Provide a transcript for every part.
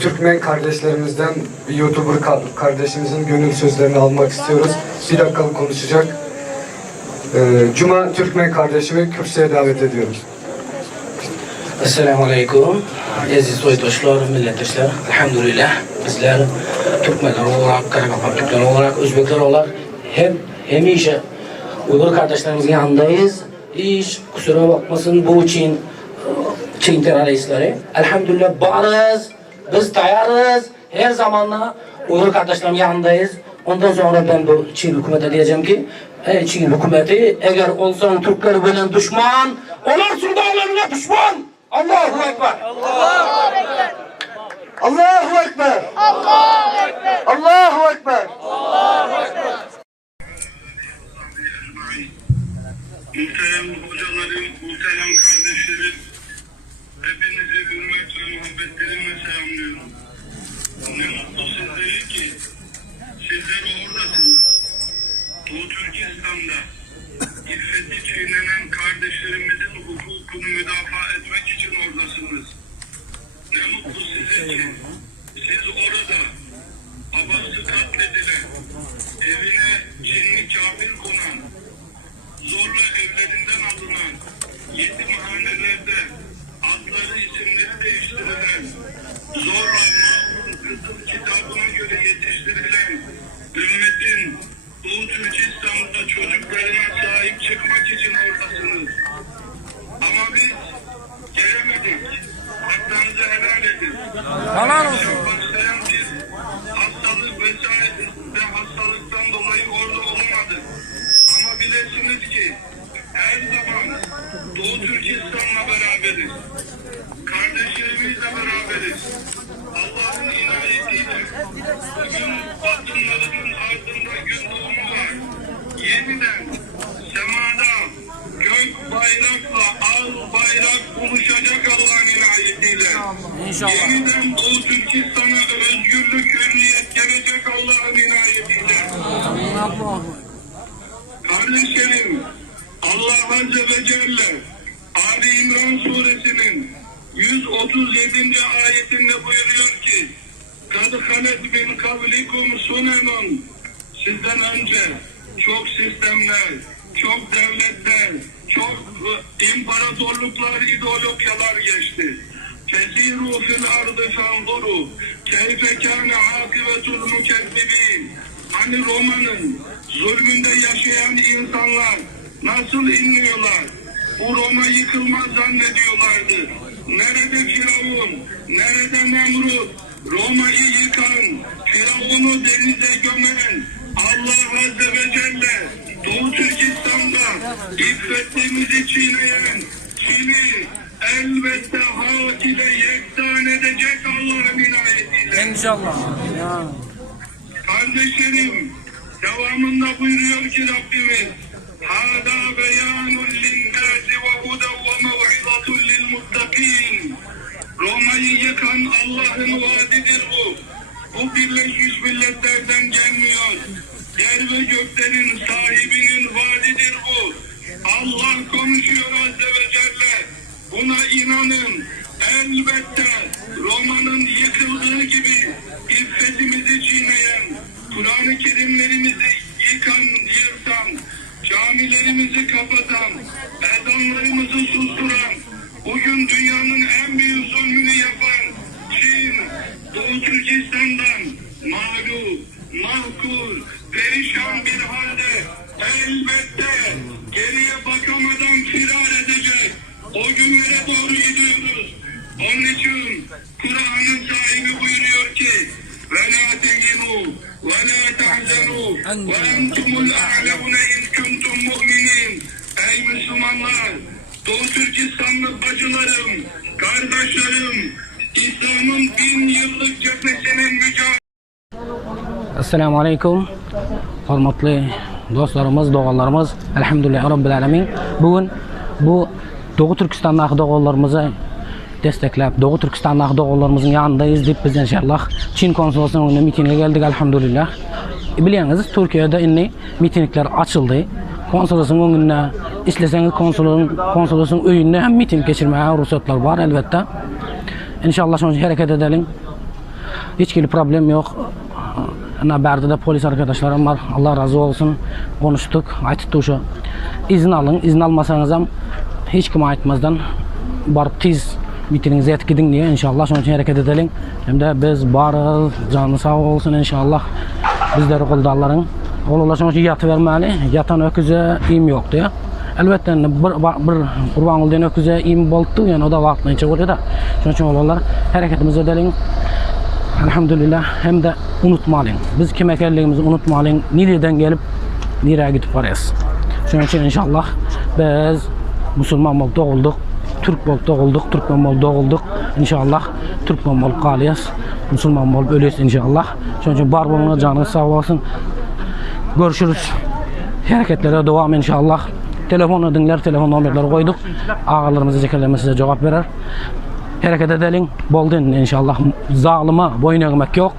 Türkmen kardeşlerimizden bir YouTuber kardeşimizin gönül sözlerini almak istiyoruz. Bir dakikalık konuşacak. Cuma Türkmen kardeşimi kürsüye davet ediyoruz. Esselamu Aleyküm. Aziz soydaşlar, milletdaşlar. Elhamdülillah bizler Türkmenler olarak, Karakapan Türkler olarak, Özbekler olarak hemişe Uygur kardeşlerimizin yanındayız. Hiç kusura bakmasın bu için Çin teröristleri. Elhamdülillah varız, biz tayarız. Her zamanla Uygur kardeşlerim yanındayız. Ondan sonra ben bu Çin hükümete diyeceğim ki Çin hükümeti eğer olsan Türkler bilen düşman, onlar Surdalarına düşman. Allahu Ekber. Allahu Ekber. Allahu Ekber. Allahu Ekber. Allahu Ekber. Allahu Ekber. Muhterem hocalarım, muhterem kardeşlerim, hepinizi hürmet ve muhabbetlerimle selamlıyorum. Ne mutlu sizlere ki sizler oradasınız. Doğu Türkistan'da iffeti çiğnenen kardeşlerimizin hukukunu müdafaa etmek için oradasınız. Ne mutlu size ki siz orada babası katledilen, evine cinli kafir konan, zorla evlerinden alınan, yetimhanelerde adları isimleri değiştirilen, zorla Mahmut Kızıl kitabına göre yetiştirilen ümmetin Doğu Türkistan'da çocuklarına sahip çıkmak için oradasınız. Ama biz gelemedik. Hakkınızı helal edin. Helal olsun. Başlayan bir hastalık vesaire ve hastalıktan dolayı orada olamadık. Ama bilesiniz ki her zaman Doğu Türkistan'la beraberiz. Kardeşlerimizle beraberiz. Allah'ın inayetiyle bugün batınlarının ardında gün doğumu var. Yeniden semada gök bayrakla al bayrak buluşacak Allah'ın inayetiyle. İnşallah. Yeniden Doğu Türkistan'a özgürlük, hürriyet gelecek Allah'ın inayetiyle. Kardeşlerim, Allah Azze ve Celle Ali İmran suresinin 137. ayetinde buyuruyor ki "Kad halet min kablikum sunenun" sizden önce çok sistemler, çok devletler, çok imparatorluklar, ideologyalar geçti. Tesiru fil ardı fanzuru keyfe kâne âkıbetul mukezzibîn. Hani Roma'nın zulmünde yaşayan insanlar nasıl inliyorlar? Bu Roma yıkılmaz zannediyorlardı. Nerede Firavun? Nerede Nemrut? Roma'yı yıkan, Firavun'u denize gömen Allah Azze ve Celle Doğu Türkistan'da iffetimizi çiğneyen Çin'i elbette hak ile yeksan edecek Allah'ın inayetiyle. İnşallah. Kardeşlerim, devamında buyuruyor ki Rabbimiz "Hâdâ beyanun linnâsi ve huden ve mev'izatun lilmuttakîn." Roma'yı yıkan Allah'ın vaadidir bu. Bu Birleşmiş Milletler'den gelmiyor. Yer ve göklerin sahibinin vaadidir bu. Allah konuşuyor Azze ve Celle. Buna inanın. Elbette Roma'nın yıkıldığı gibi iffetimizi çiğneyen, Kur'an-ı Kerimlerimizi yıkan, yırtan, camilerimizi kapatan, ezanlarımızı susturan, bugün dünyanın en büyük zulmünü yapan Çin, Doğu Türkistan'dan mağlup, mahkur, perişan bir halde elbette geriye bakamadan firar edecek. O günlere doğru gidiyoruz. Onun için Kur'an'ın sahibi buyuruyor ki وَلَا تَهِنُوا وَلَا تَحْزَنُوا وَاَنْتُمُ الْاَعْلَوْنَ اِنْ كُنْتُمْ مُؤْمِنِينَ. Ey Müslümanlar, Doğu Türkistanlı bacılarım, kardeşlerim, İslam'ın 1000 yıllık cephesinin mücadelesi. Assalamu Aleyküm. Hormatly dostlarımız, doğallarımız, elhamdülillah Rabbil Alemin. Bugün bu Doğu Türkistan'daki doğallarımızı desteklep, Doğu Türkistan'daki doğallarımızın yanındayız deyip biz inşallah Çin konsolosunun önüne mitinge geldik elhamdülillah. Biliyorsunuz Türkiye'de inni mitingler açıldı. Konsolosun önüne, isteseniz konsolosun önüne hem miting geçirmeye ruhsatlar var elbette. İnşallah şunun hareket edelim. Hiç gibi problem yok. Berde de polis arkadaşlarım var. Allah razı olsun. Konuştuk. Aytıptı şu. İzin alın. İzin almasanız hiç kim aytmazdan barıp tiz mitinginize gidin diye inşallah şunun için hareket edelim. Hem de biz barız. Canı sağ olsun inşallah. Bizleri koldaların. Onlar şunun için yatı vermeli. Yatan öküze im yok diye. Elbette bir kurban olduğun öküze im boldu. Yani o da vaktini çevirdi da. Şunun için onlar hareketimizi edelim. Elhamdülillah hem de unutmayın. Biz kim ekerliğimizi unutmayın. Nereden gelip nereye gidip varız. Şunun için inşallah biz Müslüman olup doğulduk. Türk olup doğulduk. Türkmen olup doğulduk. İnşallah Türkmen olup kalıyız. Müslüman olup ölüyoruz inşallah. Şunun için barbamına canınız sağ olsun. Görüşürüz. Hareketlere devam inşallah. Telefon edinler, telefon numaraları koyduk. Ağalarımızı zekerlerime size cevap verir. Hareket edelim. Boldun inşallah. Zalime boyun eğmek yok.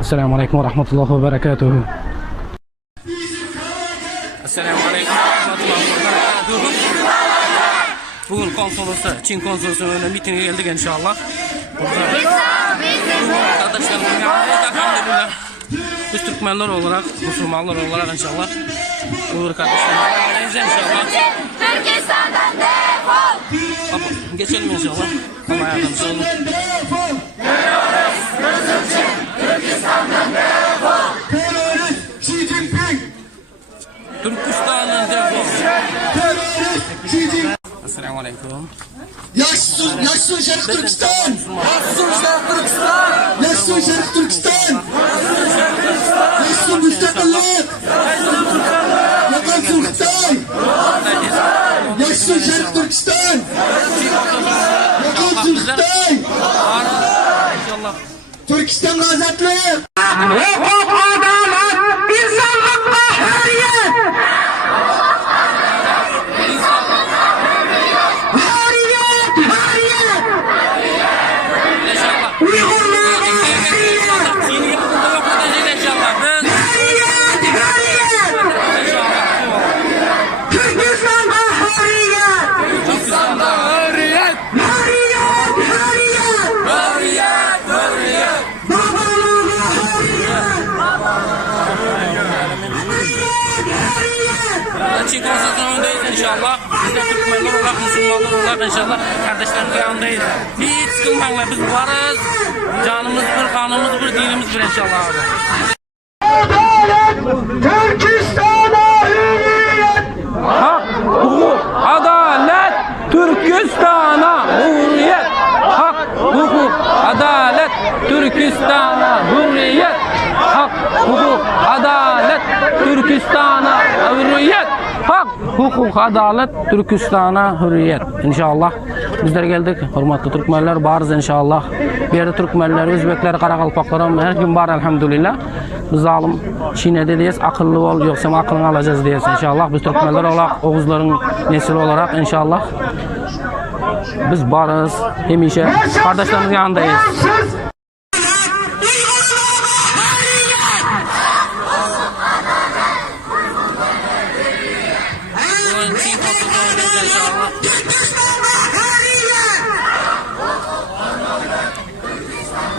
Esselamu Aleyküm ve Rahmetullahi ve Berekatuhu. Esselamu Aleyküm ve Rahmetullahi ve Berekatuhu. Bugün konsolosu, Çin konsolosunun önüne mitinge geldik inşallah. Kardeşlerimizin yanındayız elhamdülillah. Biz Türkmenler olarak, Müslümanlar olarak inşallah. Uğur kardeşlerimizin inşallah. Türkistan'dan defol! Geçelim inşallah. Allah yardımcısı olun. Türkistan'dan defol! Terörist Xi Jinping! Türkistan'dan defol! Terörist Xi Jinping! Esselamu Aleyküm. Yaşsın Şerif Türkistan! Yaşsın Şerif Türkistan! Yaşsın Şerif Türkistan! Yaşsın müstakillik! Yaşsın Türkistan! Yaşsın Şerif Türkistan! Yaşsın Türkistan! İnşallah. Türkistan azatlığı! Hukuk, adalet, insanlık ve hürriyet! Hürriyet, hürriyet! İnşallah. Uygurluğa hürriyet! Yeni yılında yok edeceğiz inşallah. Biz Hürriyet, hürriyet! Türkistan'da hürriyet! Türkistan'da hürriyet! Hürriyet, hürriyet! Hürriyet, hürriyet! Babalığa hürriyet! Çin konsolosunun önündeyiz inşallah. Biz de Türkmenler olarak, Müslümanlar olarak inşallah kardeşlerimizin yanındayız. Hiç sıkılmayın, biz varız. Canımız bir, kanımız bir, dinimiz bir inşallah abi. Türkistan'a hürriyet! Hak, hukuk, adalet, Türkistan'a hürriyet. Hak, hukuk, adalet, Türkistan'a hürriyet. Hak, hukuk, adalet, Türkistan'a hürriyet. Hak, hukuk, adalet, Türkistan'a hürriyet. İnşallah bizler geldik. Hürmetli Türkmenler barız inşallah. Bir yerde Türkmenler, Özbekler, Karakalpaklar her gün var elhamdülillah. Biz zalim Çin'de deyiz, akıllı ol yoksa aklını alacağız deyiz inşallah. Biz Türkmenler olarak, Oğuzların nesili olarak inşallah biz barız, hemişe kardeşlerimizin yanındayız.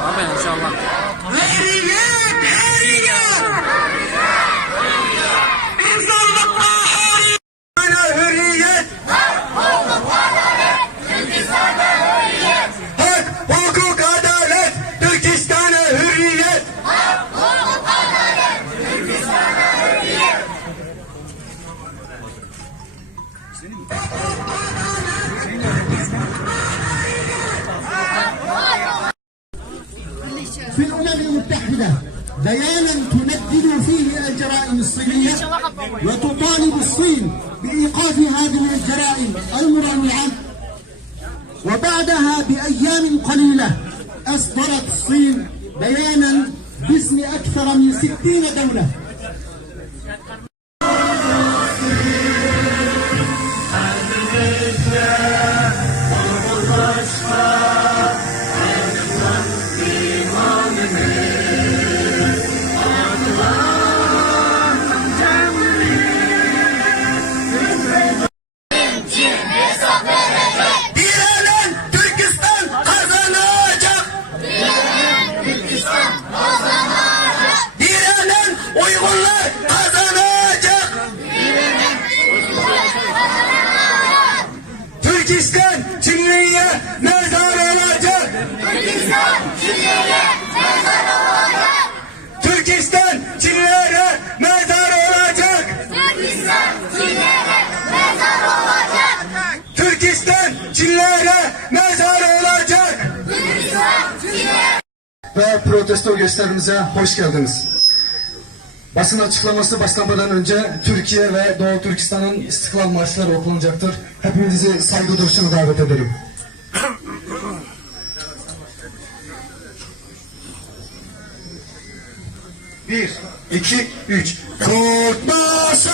Abi inşallah. Hürriyet! Hak, hukuk, adalet, Türkistan'a hürriyet! في الأمم المتحدة بيانا تندد فيه الجرائم الصينية وتطالب الصين بإيقاف هذه الجرائم المروعة. وبعدها بأيام قليلة أصدرت الصين بيانا باسم أكثر من 60 دولة. İran'ın Türkistan kazanır. ve protesto gösterimize hoş geldiniz. Basın açıklaması başlamadan önce Türkiye ve Doğu Türkistan'ın İstiklal Marşları okunacaktır. Hepinizi saygı duruşuna davet ederim. Bir, iki, üç. Korkmasınız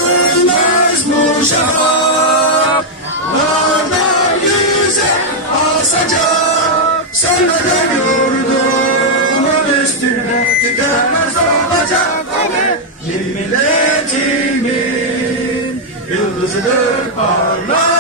bu şafak, nardan yüze asacak, sönmeden yurdumun üstüne tükenmez olacak o milletimin yıldızıdır parlak.